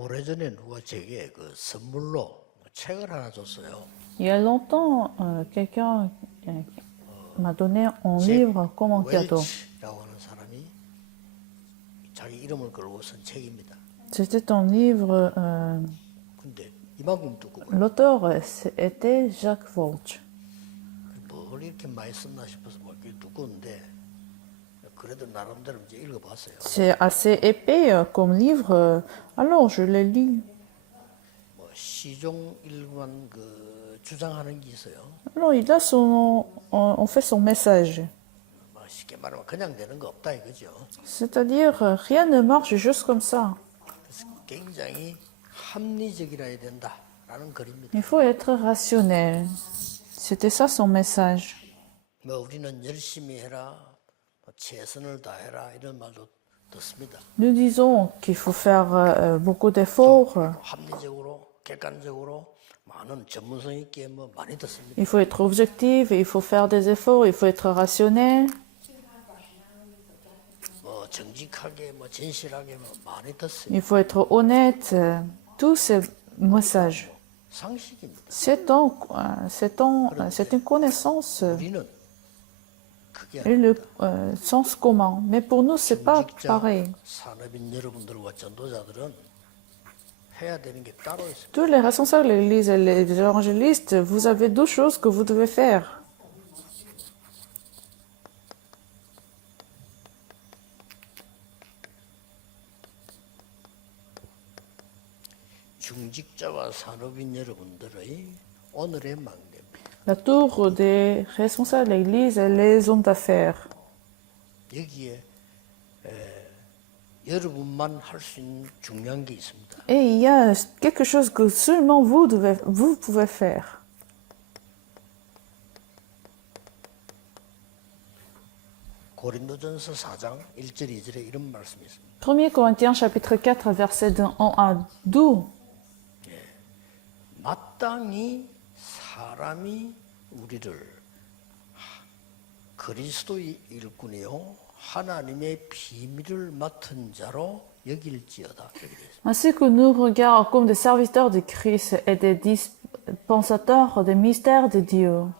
오래전에 누가 제게 그 선물로 책을 하나 줬어요. Il y a longtemps, quelqu'un m'a donné un 잭 livre comme un cadeau. 웰치라고 하는 사람이 자기 이름을 걸고 쓴 책입니다. C'était un livre, 근데 이만큼 두꺼워요. l'auteur était Jacques Volch. 뭘 이렇게 많이 썼나 싶어서 뭐 이렇게 두꺼운데 그래도 나름대로 이제 읽어봤어요. C'est assez épais comme livre, alors je l'ai lu. 뭐 시종 일관 그 주장하는 게 있어요. Alors il a on fait son message. 뭐 쉽게 말하면 그냥 되는 거 없다 이거죠. C'est-à-dire, rien ne marche juste comme ça. 그래서 굉장히 합리적이라야 된다라는 글입니다. Il faut être rationnel. C'était ça son message. 뭐 우리는 열심히 해라, 뭐 최선을 다해라 이런 말도 듣습니다. Nous disons qu'il faut faire beaucoup d'efforts. 합리적으로, 객관적으로 많은 전문성 있게 뭐 많이 듣습니다. Il faut être objectif, il faut faire des efforts, il faut être rationnel, 뭐 정직하게, 뭐 진실하게 뭐 많이 듣습니다. il faut être honnête. Tous ces messages. 상식입니다. C'est une connaissance 우리는 그게 et le sens commun. Mais pour nous, c'est pas 중직자 pareil. 산업인 여러분들과 전도자들은 해야 되는 게 따로 있습니다. Tous les responsables de l'Église et les évangélistes, vous avez deux choses que vous devez faire. 중직자와 산업인 여러분들의 오늘의 망대입니다. La tour des responsables de l'Église et les hommes d'affaires. 여기에 여러분만 할 수 있는 중요한 게 있습니다. Et il y a quelque chose que seulement vous pouvez faire. 고린도전서 4장 1절 2절에 이런 말씀이 있습니다. 1 Corinthiens chapitre 4 verset 1 à 12. 마땅히 사람이 우리를 그리스도의 일꾼이요 하나님의 비밀을 맡은 자로 여길지어다. 이렇게 되어 있습니다. Ainsi que nous regardons comme des serviteurs de Christ et des dispensateurs des mystères de Dieu.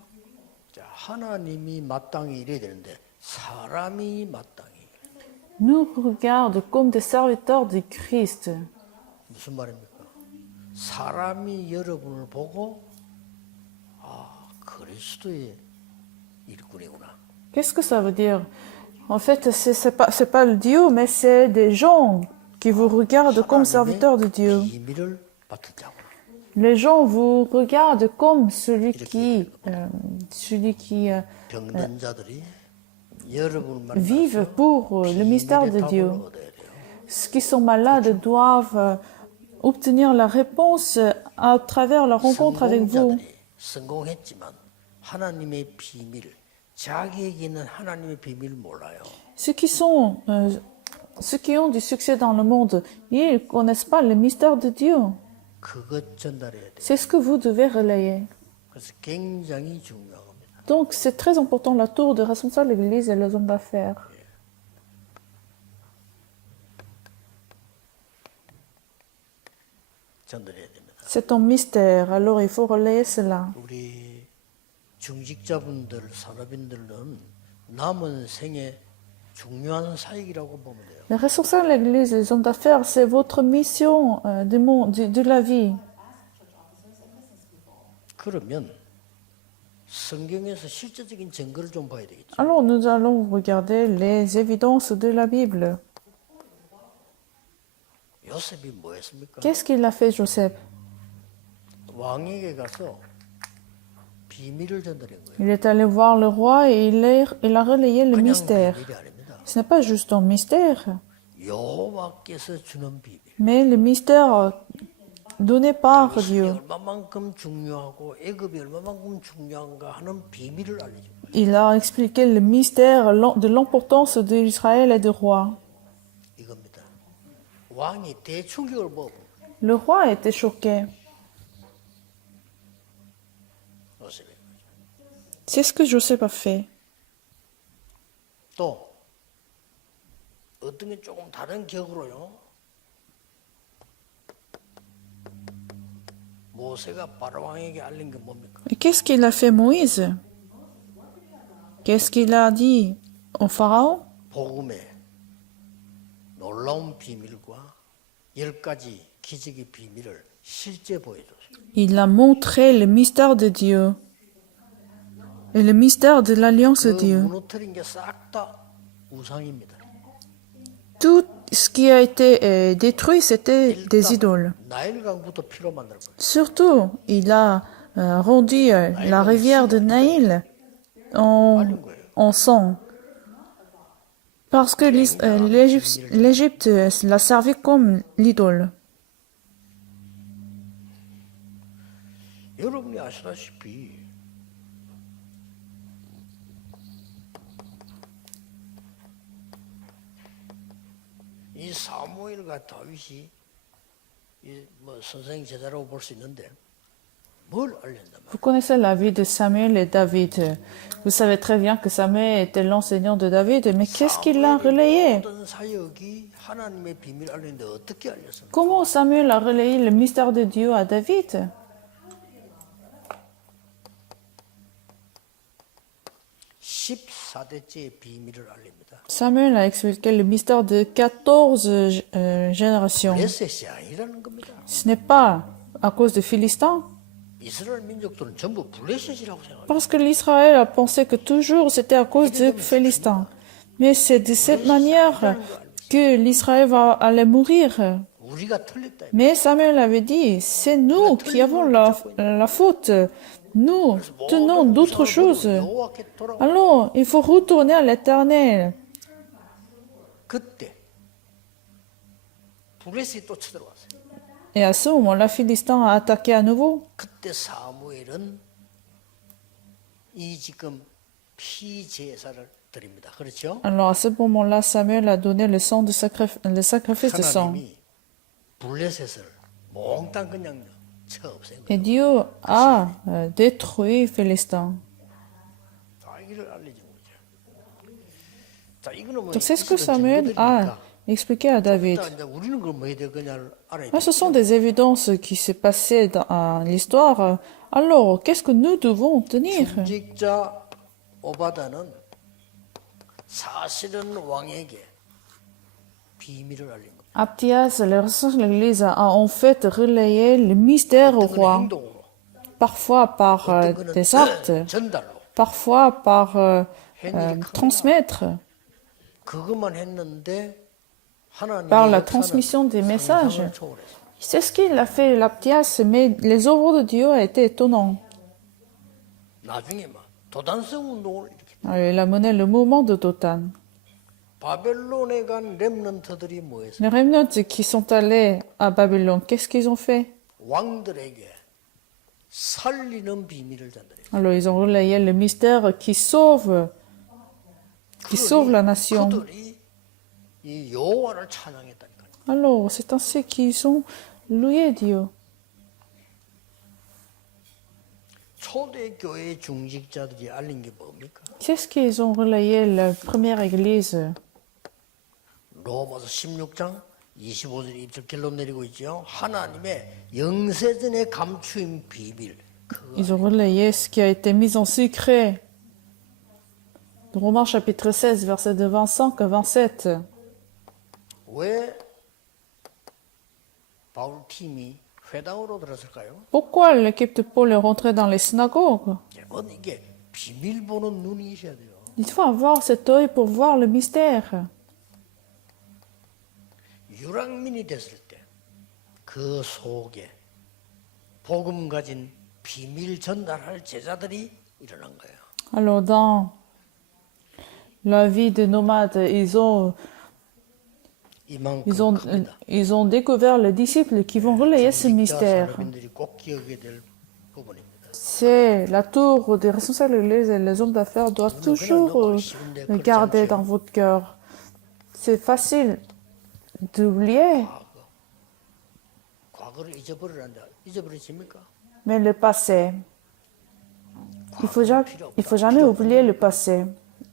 자, 하나님이 마땅히 이래야 되는데 사람이 마땅히 Nous regardons comme des serviteurs de Christ. 무슨 말입니까? 사람이 여러분을 보고 아 그리스도의 일꾼이구나. Qu'est-ce que ça veut dire? En fait, c'est pas le Dieu, mais c'est des gens qui vous regardent comme serviteurs de Dieu. 비밀을 받은 자구나. Les gens vous regardent comme celui qui 병든 자들이 여러분을 vivent 만나서 pour le mystère 비밀의 de 답을 Dieu. 얻어야 돼요. Ceux qui sont malades doivent obtenir la réponse à travers la rencontre avec vous. 성공자들이 성공했지만 하나님의 비밀, 자기에게 있는 하나님의 비밀을 몰라요. Ceux qui ont du succès dans le monde, ils ne connaissent pas le mystère de Dieu. 그것 전달해야 돼요. C'est ce que vous devez relayer. 그래서 굉장히 중요한 겁니다. Donc, c'est très important la tour des responsables de l'Église et les hommes d'affaires. 전달해야 됩니다. C'est un mystère, alors il faut relayer cela. 우리 중직자분들, 산업인들은 남은 생에 중요한 사역이라고 보면 돼요. Les responsables de l'Église et les hommes d'affaires, c'est votre mission de la vie. 그러면 성경에서 실제적인 증거를 좀 봐야 되겠죠. Alors, nous allons regarder les évidences de la Bible. 요셉이 뭐 했습니까? Qu'est-ce qu'il a fait, Joseph? 왕에게 가서 비밀을 전달한 거예요. Il est allé voir le roi et il a relayé le 그냥 mystère. 비밀이 아닙니다. Ce n'est pas juste un mystère, 여호와께서 주는 비밀. mais le mystère donné par 당신이 Dieu. 얼마만큼 중요하고 애굽이 얼마만큼 중요한가 하는 비밀을 알려준 거예요. Il a expliqué le mystère de l'importance d'Israël et du roi. 이겁니다. 왕이 대충격을 먹어. Le roi a été choqué. 요셉이. C'est ce que Joseph a fait. 또 어떤 게 조금 다른 격으로요. 모세가 바로왕에게 알린 게 뭡니까? Et qu'est-ce qu'il a fait Moïse? Qu'est-ce qu'il a dit au Pharaon? 복음의 놀라운 비밀과 10가지 기적의 비밀을 실제 보여줬어요. Il a montré le mystère de Dieu et le mystère de l'alliance de 그 Dieu. 무너뜨린 게 싹 다 우상입니다. Tout ce qui a été détruit, c'était des idoles. 나일강부터 피로 만들 거예요. Surtout, il a rendu la rivière de Naïl en sang. Parce que l'Égypte l'a servi comme l'idole. 여러분이 아시다시피 이 사무엘과 다윗이 뭐 선생 제자라고 볼 수 있는데 뭘 알렸단 말이에요? Vous connaissez la vie de Samuel et David. Vous savez très bien que Samuel était l'enseignant de David, mais qu'est-ce qu'il a relayé? 모든 사역이 하나님의 비밀 알리는데 어떻게 알렸습니까? Comment Samuel a relayé le mystère de Dieu à David? 14대째의 비밀을 알립니다. Samuel a expliqué le mystère de 14 générations. 블레셋이 아니라는 겁니다. Ce n'est pas à cause des Philistins, 이스라엘 민족들은 전부 블레셋이라고 생각합니다. parce que l'Israël a pensé que toujours c'était à cause des Philistins. Mais c'est de cette manière que l'Israël allait mourir. 우리가 틀렸다. Mais Samuel avait dit, c'est nous qui avons la faute. Nous tenons d'autres choses. 여호와께 돌아와. Alors, il faut retourner à l'Éternel. 그때 블레셋이 또 쳐들어왔어요. Et à ce moment-là, Philistin a attaqué à nouveau. 그때 사무엘은 이 지금 피 제사를 드립니다. 그렇죠? Alors à ce moment-là, Samuel a donné le sang de le sacrifice de sang. 하나님이 블레셋을 몽땅 그냥 쳐 없앤 Et 거예요. Dieu a détruit Philistin. 이를 알려준 거죠. 자, 이거는 뭐 Donc c'est ce que 있었던 Samuel 증거들이니까 a expliqué à David. 일단 이제 우리는 그걸 뭐 해야 되겠냐를 알아야 Là, 돼요. ce sont des évidences qui s'est passées dans l'histoire. Alors, qu'est-ce que nous devons tenir? 중직자 오바다는 사실은 왕에게 비밀을 알린 겁니다. Abdias, le responsable de l'Église, a en fait relayé le mystère au 어떤 건 roi, 행동으로, parfois par 어떤 거는 des actes, 전달로 parfois par transmettre, 그것만 했는데 하나님의 par la 역사는 transmission des messages. 상상을 초월해서 C'est ce qu'il a fait, l'Abdias, mais les œuvres de Dieu étaient étonnants. 나중에 막 도단성 운동을 일으켰다. Il a mené le mouvement de Dothan. 바벨론에 간 렘넌트들이 뭐 했어요? Les remnants qui sont allés à Babylone, qu'est-ce qu'ils ont fait? 왕들에게 살리는 비밀을 전달해요. Alors, ils ont relayé le mystère qui sauve la nation. 그들이 이 여호와를 찬양했다니까요. Alors, c'est ainsi qu'ils ont loué Dieu. 초대 교회 중직자들이 알린 게 뭡니까? Qu'est-ce qu'ils ont relayé la première église? 로마서 16장 25절 입절 결론 내리고 있죠. 하나님의 영세전에 감추인 비밀. Ils ont relayé ce qui a été mis en secret. Romains chapitre 16, versets de 25 à 27. 왜 바울 팀이 회당으로 들었을까요? Pourquoi l'équipe de Paul est rentrée dans les synagogues? 여러분 이게 비밀 보는 눈이 있어야 돼요. Il faut avoir cet œil pour voir le mystère. 유랑민이 됐을 때 그 속에 복음 가진 비밀 전달할 제자들이 일어난 거예요. Alors, dans la vie des nomades, 이만큼 큽니다. ils ont découvert les disciples qui vont relayer ce 중직자 mystère. 산업인들이 꼭 기억해야 될 부분입니다. C'est la tour des responsables de l'Église et les hommes d'affaires doivent toujours le garder dans votre cœur. C'est facile d'oublier, 과거를 잊어버리란다. 잊어버리십니까? mais le passé, il faut jamais oublier le passé.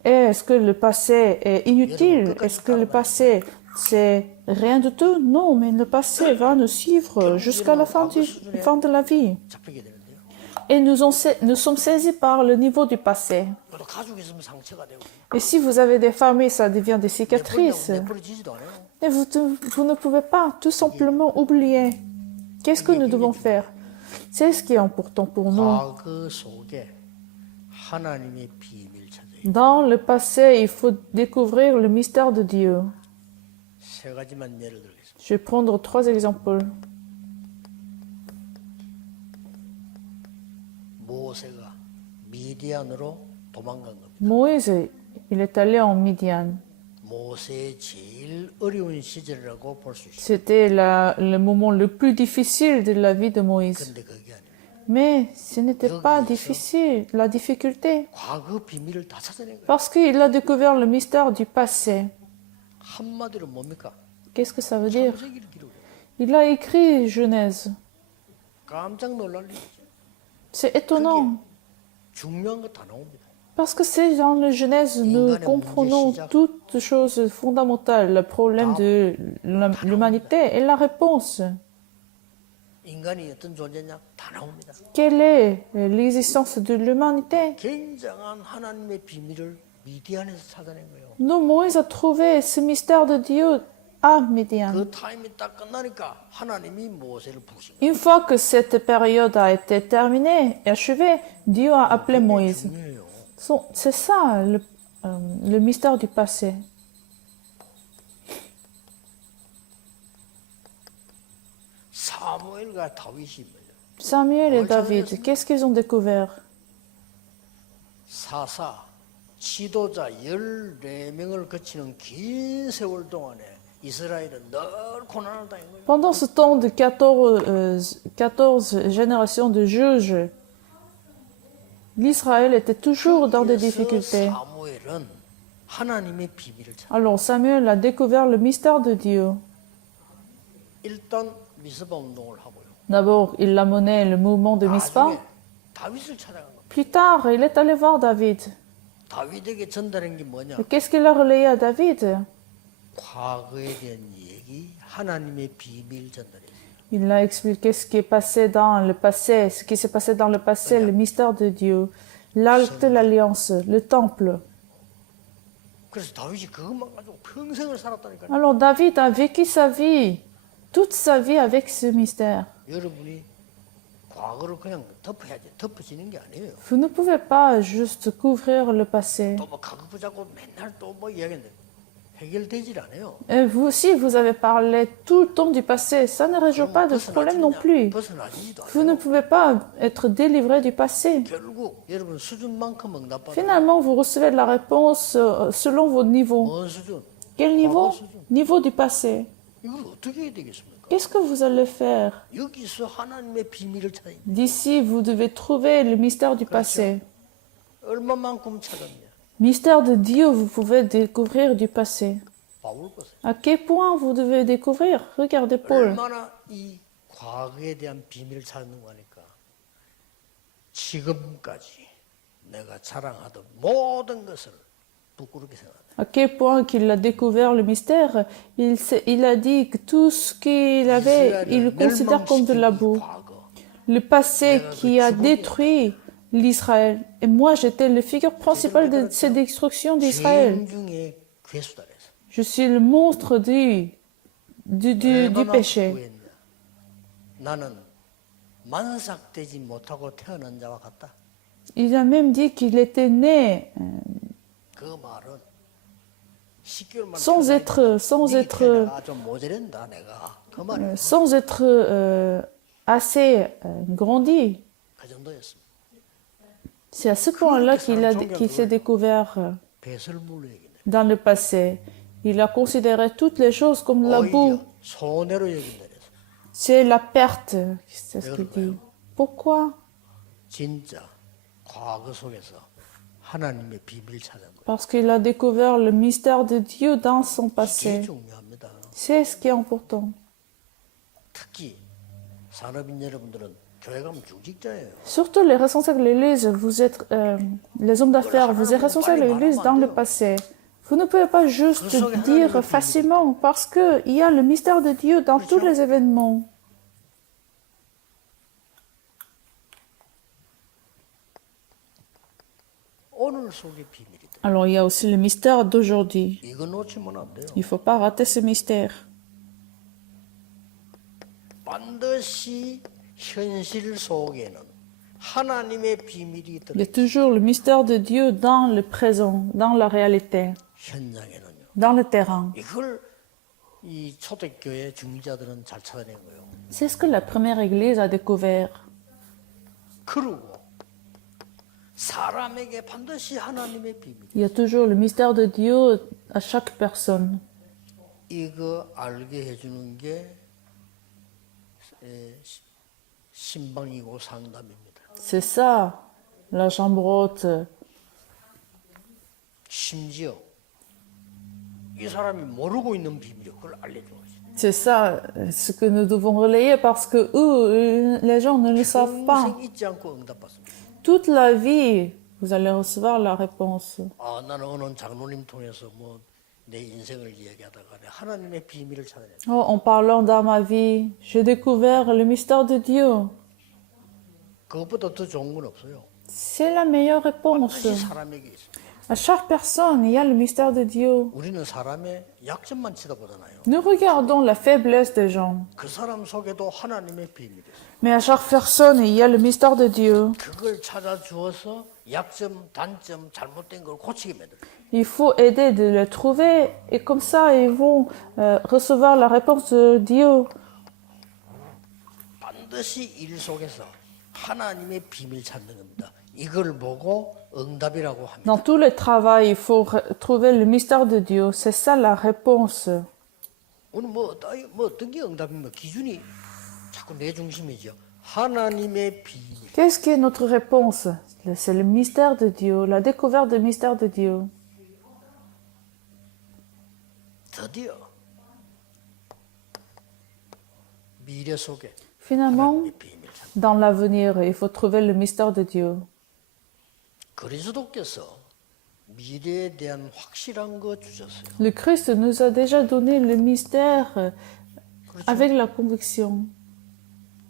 Est-ce que le passé est inutile? Est-ce que le passé c'est rien du tout. Non, mais le passé va nous suivre jusqu'à la fin de la vie. 잡히게 되는데요. Et nous sommes saisis par le niveau du passé. 또 가족이 있으면 상처가 되고 Et si vous avez des familles, ça devient des cicatrices. 내버려지지도 않아요. Et vous ne pouvez pas tout simplement oublier. Qu'est-ce que nous devons faire? C'est ce qui est important pour nous. 과거 속에 하나님의 비밀 찾아요. Dans le passé, il faut découvrir le mystère de Dieu. 세 가지만 예를 들겠습니다. Je vais prendre 3 exemples. 모세가 미디안으로 도망간 겁니다. Moïse, il est allé en Midian. 모세의 제일 어려운 시절이라고 볼 수 있어요. C'était le moment le plus difficile de la vie de Moïse. 근데 그게 아니에요. Mais ce n'était pas difficile, la difficulté. 과거 비밀을 다 찾아낸 거예요. Parce qu'il a découvert le mystère du passé. 한마디로 뭡니까? Qu'est-ce que ça veut dire? 창세기를 기록해요. Il a écrit Genèse. 깜짝 놀랄 일이죠. C'est étonnant. 중요한 거 다 나옵니다. Parce que c'est dans le Genèse, nous comprenons toutes choses fondamentales, le problème de l'humanité et la réponse. 인간이 어떤 존재냐? 다 나옵니다. Quelle est l'existence de l'humanité? 굉장한 하나님의 비밀을 미디안에서 찾아낸 거예요. Donc Moïse a trouvé ce mystère de Dieu à Midian. 그 타임이 딱 끝나니까 하나님이 모세를 부르신 거예요. Une fois que cette période a été terminée et achevée, Dieu a appelé Moïse. 중요해요. C'est ça le mystère du passé. 사무엘과 다윗이 뭐예요? Samuel et David, qu'est-ce qu'ils ont découvert? 사사, 지도자 14명을 거치는 긴 세월 동안에 이스라엘은 늘 고난을 당한 거예요. Pendant ce temps de 14 générations de juges, l'Israël était toujours dans des difficultés. 사무엘은 하나님의 비밀을 찾아. Alors Samuel a découvert le mystère de Dieu. 일단 미스바 운동을 하고요. D'abord, il a mené le mouvement de Mispa. 나중에 다윗을 찾아간 겁니다. Plus tard, il est allé voir David. 다윗에게 전달한 게 뭐냐? Et qu'est-ce qu'il a relayé à David? 과거에 대한 얘기, 하나님의 비밀 전달이에요. Il a expliqué ce qui est passé dans le passé, ce qui s'est passé dans le passé, le mystère de Dieu, l'arc de l'alliance, le temple. 그래서 다윗이 그것만 가지고 평생을 살았다니까요. Alors David a vécu sa vie, toute sa vie avec ce mystère. 여러분이 과거를 그냥 덮어야지 덮어지는 게 아니에요. Vous ne pouvez pas juste couvrir le passé. 또 뭐 과거 붙잡고 맨날 또 뭐 이야기하는데 해결되질 않아요. Et vous aussi, vous avez parlé tout le temps du passé. Ça ne résout pas de problème non plus. 벗어나지도 Vous ne 않아요. pouvez pas être délivré du passé. 결국 여러분 수준만큼 응답받아요. Finalement, vous recevez la réponse selon votre niveau. 뭔 수준? Quel niveau? Niveau du passé. 이걸 어떻게 해야 되겠습니까? Qu'est-ce que vous allez faire? 여기서 하나님의 비밀을 찾아야 돼. D'ici, vous devez trouver le mystère du passé. 얼마만큼 찾았냐? Mystère de Dieu, vous pouvez découvrir du passé. 바울 보세요. À quel point vous devez découvrir? Regardez Paul. 얼마나 이 과거에 대한 비밀을 찾는 거니까 지금까지 내가 자랑하던 모든 것을 부끄럽게 생각한다. À quel point qu'il a découvert le mystère, il a dit que tout ce qu'il avait, il le considère comme de la boue. Le passé qui a détruit l'Israël. Et moi, j'étais la figure principale de cette destruction d'Israël. 중에 괴수다 그래서. Je suis le monstre du péché. 후회했냐? 나는 만삭되지 못하고 태어난 자와 같다. Il a même dit qu'il était né 그 말은 10개월만 sans être, 좀 모자란다 내가 그 말이에요. sans être assez grandi. 그 정도였습니다. C'est à ce point-là qu'il s'est découvert 배설물로 얘기네. dans le passé. Il a considéré toutes les choses comme la boue. 오히려 손해로 여긴다 그래서. C'est la perte, c'est ce qu'il dit. Pourquoi? 진짜 과거 속에서 하나님의 비밀 찾은 거예요. Parce qu'il a découvert le mystère de Dieu dans son 이게 passé. 중요합니다. C'est ce qui est important. 특히 산업인 여러분들은 교회 가면 중직자예요. Surtout les responsables de l'Église, vous êtes les hommes d'affaires, vous êtes responsables de l'Église dans le passé. Vous ne pouvez pas juste dire facilement parce qu'il y a le mystère de Dieu dans tous les événements. 오늘 속의 비밀이다. Alors il y a aussi le mystère d'aujourd'hui. 이거 놓치면 안 돼요. Il ne faut pas rater ce mystère. 반드시 현실 속에는 하나님의 비밀이 Il y a 들어 toujours le mystère de Dieu dans le présent, dans la réalité, 현장에는요. dans le terrain. 이걸 이 초대교회 중리자들은 잘 찾아낸 거예요. C'est ce que la première église a découvert. 그리고 사람에게 반드시 하나님의 비밀. Il y a toujours le mystère de Dieu à chaque personne. 이거 알게 해주는 게 신방이고 상담입니다. C'est ça, la chambre haute. 심지어 이 사람이 모르고 있는 비밀을 그걸 알려주는 거지. C'est ça ce que nous devons relayer parce que eux, les gens ne le savent pas. 평생 잊지 않고 응답받습니다. Toute la vie, vous allez recevoir la réponse. 아, 나는 어느 장로님 통해서 뭐 내 인생을 이야기하다가 하나님의 비밀을 찾아냈다. Oh, en parlant dans ma vie, j'ai découvert le mystère de Dieu. 그것보다 더 좋은 건 없어요. C'est la meilleure réponse. 다시 사람에게 있어. À chaque personne, il y a le mystère de Dieu. 우리는 사람의 약점만 쳐다보잖아요. Nous regardons la faiblesse des gens. 그 사람 속에도 하나님의 비밀이 있어요. Mais à chaque personne, il y a le mystère de Dieu. 그걸 찾아주어서 약점, 단점, 잘못된 걸 고치게 만들어요. Il faut aider de les trouver et comme ça, ils vont recevoir la réponse de Dieu. 반드시 일 속에서 하나님의 비밀 찾는 겁니다. 이걸 보고 응답이라고 합니다. Dans tous les travaux, il faut trouver le mystère de Dieu. C'est ça la réponse. 오늘 뭐 어떤 게 응답입니까? 기준이 자꾸 내 중심이죠. 하나님의 비밀. Qu'est-ce qui est notre réponse? C'est le mystère de Dieu, la découverte du mystère de Dieu. 드디어 미래 속에 Finalement, 하나님의 비밀 찾는. dans l'avenir, il faut trouver le mystère de Dieu. 그리스도께서 미래에 대한 확실한 거 주셨어요. Le Christ nous a déjà donné le mystère avec la conviction,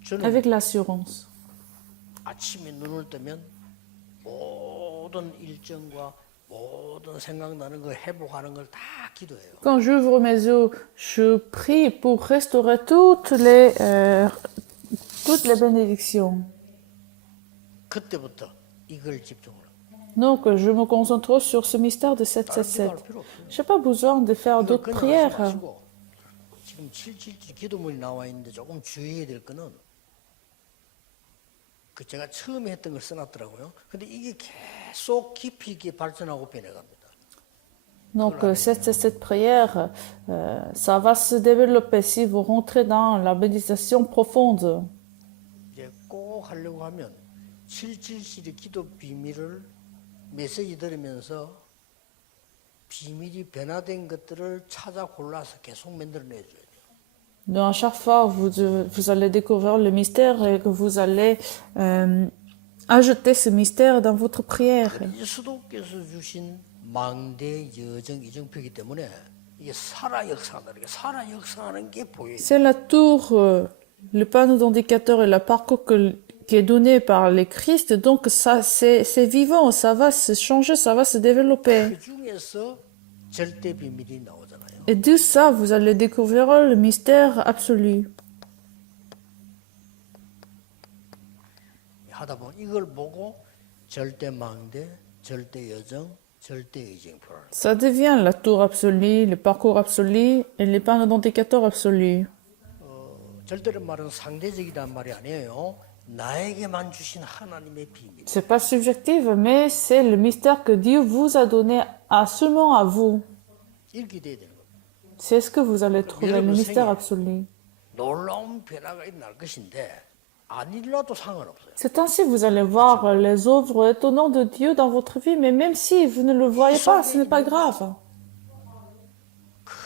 저는 avec l'assurance. 아침에 눈을 뜨면 모든 일정과 모든 생각나는 거 회복하는 걸 다 기도해요. Quand j'ouvre mes yeux, je prie pour restaurer toutes les bénédictions. 그때부터 이걸 집중을. Donc, je me concentre sur ce mystère de 777. 할 필요 없어요. Je n'ai pas besoin de faire 이걸 d'autres 그냥 하지 prières. 마시고 지금 777 기도문이 나와 있는데 조금 주의해야 될 거는 그 제가 처음에 했던 걸 써놨더라고요. 근데 이게 계속 깊이 있게 발전하고 변해갑니다. Donc, 777 prières, ça va se développer si vous rentrez dans la méditation profonde. 이제 꼭 하려고 하면 777의 기도 비밀을 메시지 들으면서 비밀이 변화된 것들을 찾아 골라서 계속 만들어내줘야 돼요. Donc, à chaque fois, vous allez découvrir le mystère et que vous allez ajouter ce mystère dans votre prière. 그리스도께서 주신 망대 여정 이정표이기 때문에 이게 살아 역사한다. 이게 살아 역사하는 게 보여요. C'est la tour, le panneau d'indicateur et le parcours qui est donné par les Christ. Donc, ça, c'est vivant, ça va se changer, ça va se développer. 그 중에서 절대 비밀이 나오잖아요. Et de ça, vous allez découvrir le mystère absolu. 하다 보면 이걸 보고 절대 망대, 절대 여정, 절대 의정표를. Ça devient la tour absolue, le parcours absolu et les panneaux d'indicateur absolu. 절대란 말은 상대적이란 말이 아니에요. 나에게만 주신 하나님의 비밀. C'est pas subjectif, mais c'est le mystère que Dieu vous a donné seulement à vous. 이렇게 돼야 되는 겁니다. C'est ce que vous allez trouver, le mystère absolu. 놀라운 변화가 일어날 것인데 안 일어나도 상관없어요. C'est ainsi que vous allez voir les œuvres étonnantes de Dieu dans votre vie, mais même si vous ne le voyez pas, ce n'est pas grave.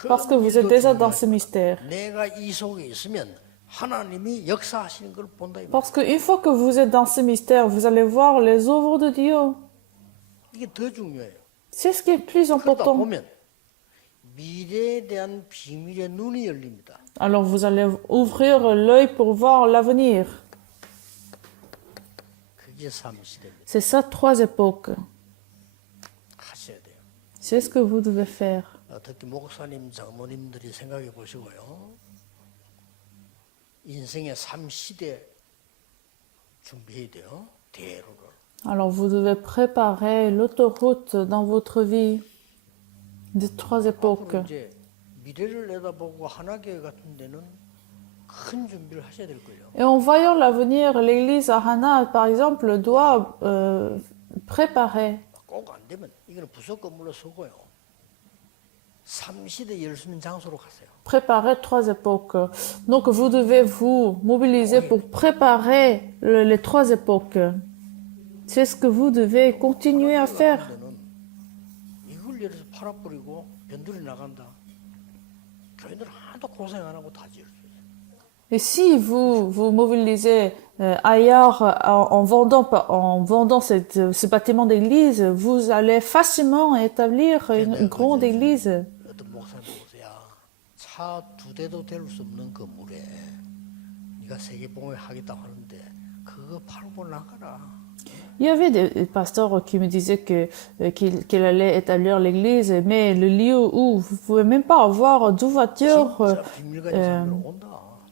Parce que vous êtes déjà dans ce mystère. 내가 이 속에 있으면 하나님이 역사하시는 걸 본다 이 말. Parce qu'une fois que vous êtes dans ce mystère, vous allez voir les œuvres de Dieu. 이게 더 중요해요. C'est ce qui est plus 그러다 important. 보면 미래에 대한 비밀의 눈이 열립니다. Alors vous allez ouvrir l'œil pour voir l'avenir. 그게 삼시대입니다. C'est ça, trois époques. 하셔야 돼요. C'est ce que vous devez faire. 특히 목사님, 장모님들이 생각해 보시고요. 인생의 3시대 준비해야 돼요. 대로를. Alors vous devez préparer l'autoroute dans votre vie des trois époques. 앞으로 이제 미래를 내다보고 하나교회 같은 데는 큰 준비를 하셔야 될 거예요. Et en voyant l'avenir, l'église à Hana, par exemple, doit préparer. 꼭 안 되면 이거는 부속 건물로 서고요. 3시대 열 수 있는 장소로 가세요. Préparer trois époques. Donc vous devez vous mobiliser pour préparer les trois époques. C'est ce que vous devez continuer à faire. 이걸 예를 들어서 팔아버리고 변두리 나간다. 교인들 하나도 고생 안 하고 다 지을 수 있어요. Et si vous vous mobilisez ailleurs en vendant ce bâtiment d'église, vous allez facilement établir une grande église. 어떤 목사님 보세요. 차 2대도 될 수 없는 건물에 네가 세계봉회 하겠다고 하는데 그거 팔고 나가라. Il y avait des pasteurs qui me disaient qu'il allait établir l'église, mais le lieu où vous pouvez même pas avoir deux voitures, 진짜 비밀가진 사람들 온다.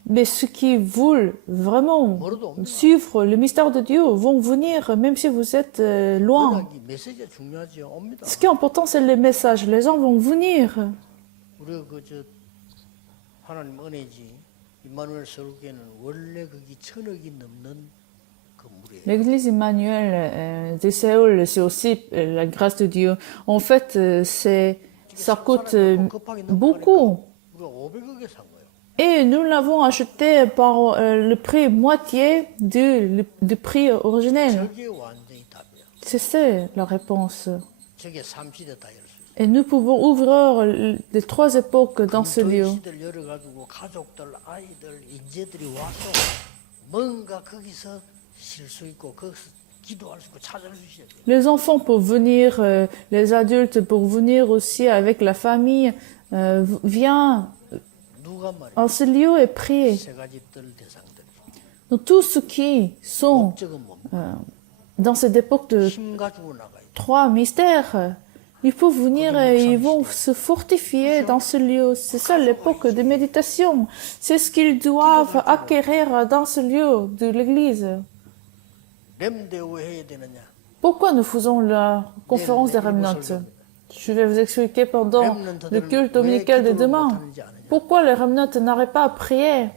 mais ceux qui veulent vraiment suivre le mystère de Dieu vont venir, même si vous êtes loin. 이 메시지가 중요하죠. 옵니다. Ce qui est important, c'est les messages. Les gens vont venir. 우리가 그저 하나님 은혜지 임마누엘 서울교회는 원래 거기 1,000억이 넘는 건물이에요. L'église Emmanuel de Séoul, c'est aussi la grâce de Dieu. En fait, ça coûte beaucoup. 우리가 500억에 산 거예요. Et nous l'avons acheté par le prix moitié du prix originel. 저게 완전히 답이야. C'est ça la réponse. 저게 3시대 다 열 수 있어요. Et nous pouvons ouvrir les trois époques dans ce lieu. 시대를 열어가지고 가족들, 아이들, 인재들이 와서 뭔가 거기서 쉴 수 있고 거기서 기도할 수 있고 찾을 수 있어야 돼요. Les enfants pour venir, les adultes pour venir aussi avec la famille, vient 누가 말이야? en ce lieu et prier. 세 가지 뜰 대상들. Donc tous ceux qui sont 목적은 뭡니까? dans cette époque de 힘 가지고 나가야 돼. trois mystères, ils peuvent venir et ils vont se fortifier dans ce lieu. C'est ça l'époque de méditation. C'est ce qu'ils doivent acquérir dans ce lieu de l'église. 렘대 왜 해야 되느냐? Pourquoi nous faisons la conférence des remnants? Je vais vous expliquer pendant le culte dominical de demain. Pourquoi les remnants n'arrêtent pas à prier?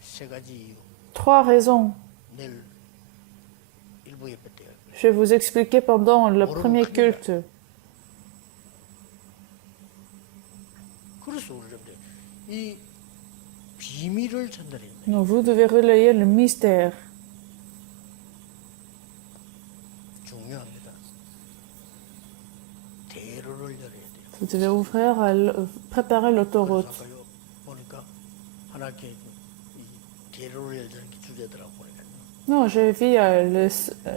세 가지 이유. Trois raisons. 내일 일부 예배 때 Je vais vous expliquer pendant le premier culte. 그래서 우리 이 비밀을 전달해야 돼. Donc vous devez relayer le mystère. 중요합니다. 대로를 열어야 돼요. Vous devez ouvrir, préparer l'autoroute. 아까 보니까 하나께 이 대로를 열자는 게 주제더라고 보니까요. Non, j'ai vu le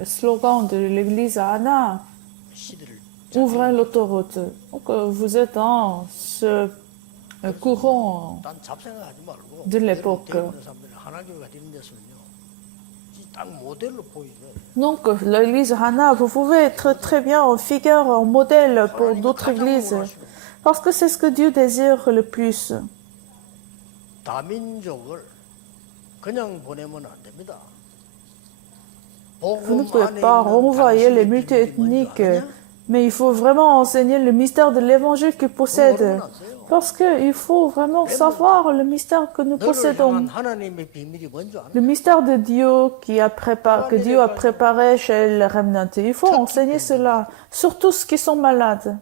slogan de l'église à Anna, 시대를 ouvrez l'autoroute. Donc vous êtes dans ce courant. 딴 잡생각하지 말고 de l'époque. 대로를 사람들 하나교회가 되는 데서는요. 딱 모델로 보이죠. Donc l'église Hana, vous pouvez être très bien en figure, en modèle pour d'autres églises. Parce que c'est ce que Dieu désire le plus. 다민족을 그냥 보내면 안 됩니다. Vous ne pouvez pas renvoyer les multiethniques, mais il faut vraiment enseigner le mystère de l'évangile qu'ils possèdent. Parce qu'il faut vraiment savoir le mystère que nous possédons. Le mystère de Dieu que Dieu a préparé chez les remnants. Il faut enseigner cela, surtout ceux qui sont malades.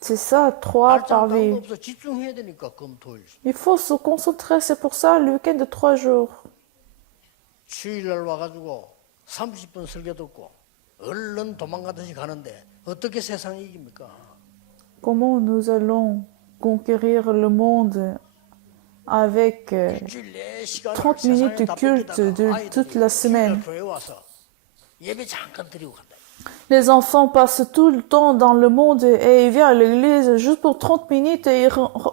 C'est ça, 3 par vie. Il faut se concentrer, c'est pour ça le week-end de 3 jours. 주일날 와가지고 30분 설교 듣고 얼른 도망가듯이 가는데 어떻게 세상이 이깁니까? Comment nous allons conquérir le monde avec 30 minutes de culte de toute la semaine? 교회 와서 예배 잠깐 드리고 간다. Les enfants passent tout le temps dans le monde et ils viennent à l'église juste pour 30 minutes et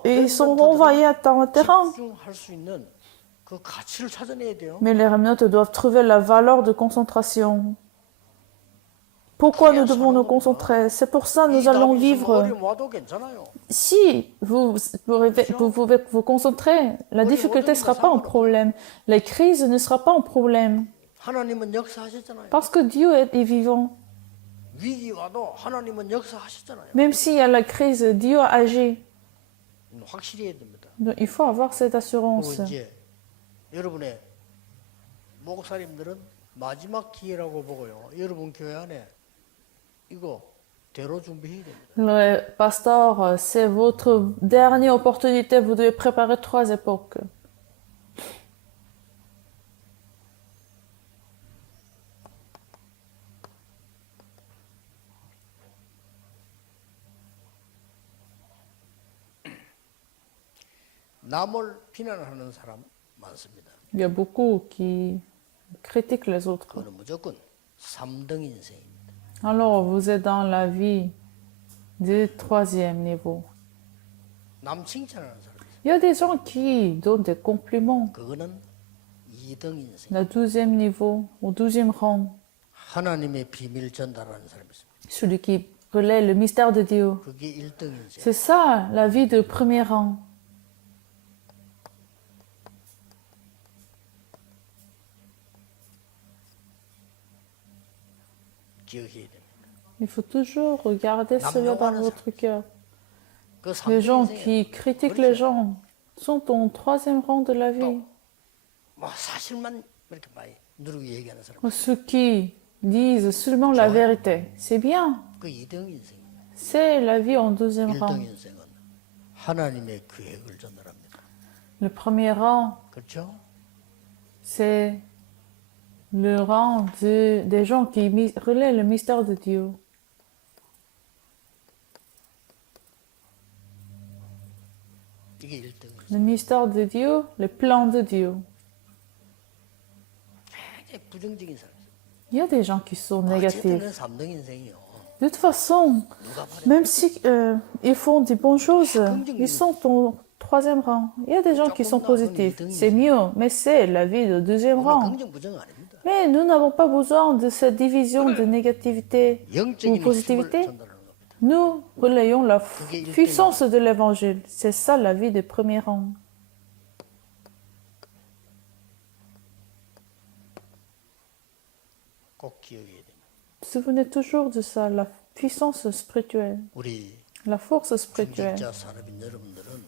ils sont renvoyés dans le terrain. 집중할 수 있는 그 가치를 찾아내야 돼요. Mais les remnants doivent trouver la valeur de concentration. Pourquoi nous devons nous concentrer? C'est pour ça que nous allons vivre. 어려움 와도 괜찮아요. Si vous pouvez vous concentrer, la difficulté ne sera pas un problème. La crise ne sera pas un problème. 하나님은 역사하셨잖아요. Parce que Dieu est vivant. 위기 와도 하나님은 역사하셨잖아요. Même s'il y a la crise, Dieu a agi. 확실히 해야 됩니다. Donc, il faut avoir cette 그리고 assurance. 이제 여러분의 목사님들은 마지막 기회라고 보고요. 여러분 교회 안에 이거 대로 준비해야 됩니다. Le pasteur, c'est votre dernière opportunité. Vous devez préparer 3 époques. 남을 비난하는 사람 많습니다. Il y a beaucoup qui critiquent les autres. 그거는 무조건 3등 인생입니다. Alors, vous êtes dans la vie du 3e niveau. 남 칭찬하는 사람 있어요. Il y a des gens qui donnent des compliments. 그거는 2등 인생. Le 12e niveau, au 12e rang. 하나님의 비밀 전달하는 사람이 있습니다. Celui qui relaie le mystère de Dieu. 그게 1등 인생. C'est ça, la vie de premier rang. 기억해야 됩니다. Il faut toujours regarder cela dans votre cœur. 그 Les 3등 gens 인생에 qui critiquent les gens sont au 3e rang de la vie. 뭐 사실만 이렇게 많이 누르고 얘기하는 사람. Ceux qui disent seulement la vérité, c'est bien. 그 2등 인생입니다. C'est la vie en 12e 1등 rang. 인생은 하나님의 계획을 전달합니다. Le premier rang, 그렇죠? c'est le rang des gens qui relaient le mystère de Dieu. 이게 1등. Le mystère de Dieu, le plan de Dieu. 굉장히 부정적인 사람. Il y a des gens qui sont négatifs. 어쨌든 3등 인생이요. De toute façon, 누가 말해? même si ils font des bonnes choses, ils sont au 3e rang. Il y a des gens qui sont positifs. C'est mieux, mais c'est la vie de 2e 오늘 rang. 긍정 부정 아닙니다. Mais nous n'avons pas besoin de cette division de négativité ou 영적인 힘을 positivité. 전달하는 겁니다. Nous relayons la puissance de l'évangile. C'est ça la vie de premier rang. 꼭 기억해야 됩니다. Souvenez toujours de ça, la puissance spirituelle, 우리 la force spirituelle. 중직자 산업인 여러분들은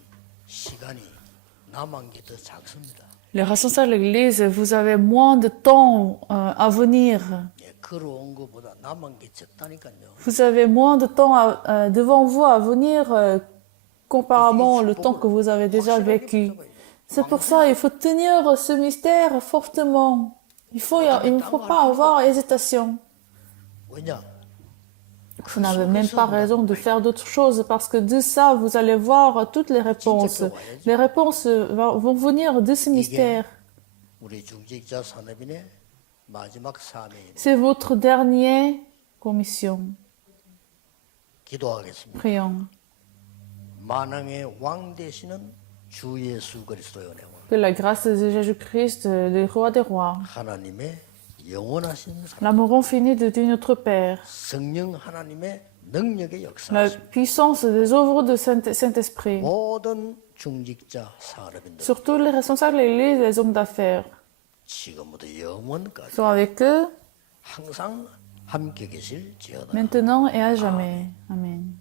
시간이 남은 게 더 작습니다. Les responsables de l'Église, vous avez moins de temps à venir. 예, 걸어온 것보다 남은 게 적다니까요. Vous avez moins de temps devant vous à venir comparément au temps que vous avez déjà vécu. C'est pour ça qu'il faut tenir ce mystère fortement. Il ne faut pas avoir hésitation. 왜냐? Vous n'avez même pas raison de faire d'autres choses parce que de ça, vous allez voir toutes les réponses. Les réponses vont venir de ce mystère. 우리 중직자 산업인의 마지막 사명입니다. C'est votre dernière commission. 기도하겠습니다. Prions. 만왕의 왕 되시는 주 예수 그리스도의 은혜와 Que la grâce de Jésus-Christ, le roi des rois, 하나님의 영원하신 사랑, l'amour infini de Dieu notre Père, 성령 하나님의 능력의 역사, la puissance des œuvres de Saint-Esprit, 모든 중직자 산업인들 surtout les responsables de l'Église et les hommes d'affaires, 지금부터 영원까지 soient avec eux 항상 함께 계실지어다. maintenant et à jamais. Amen.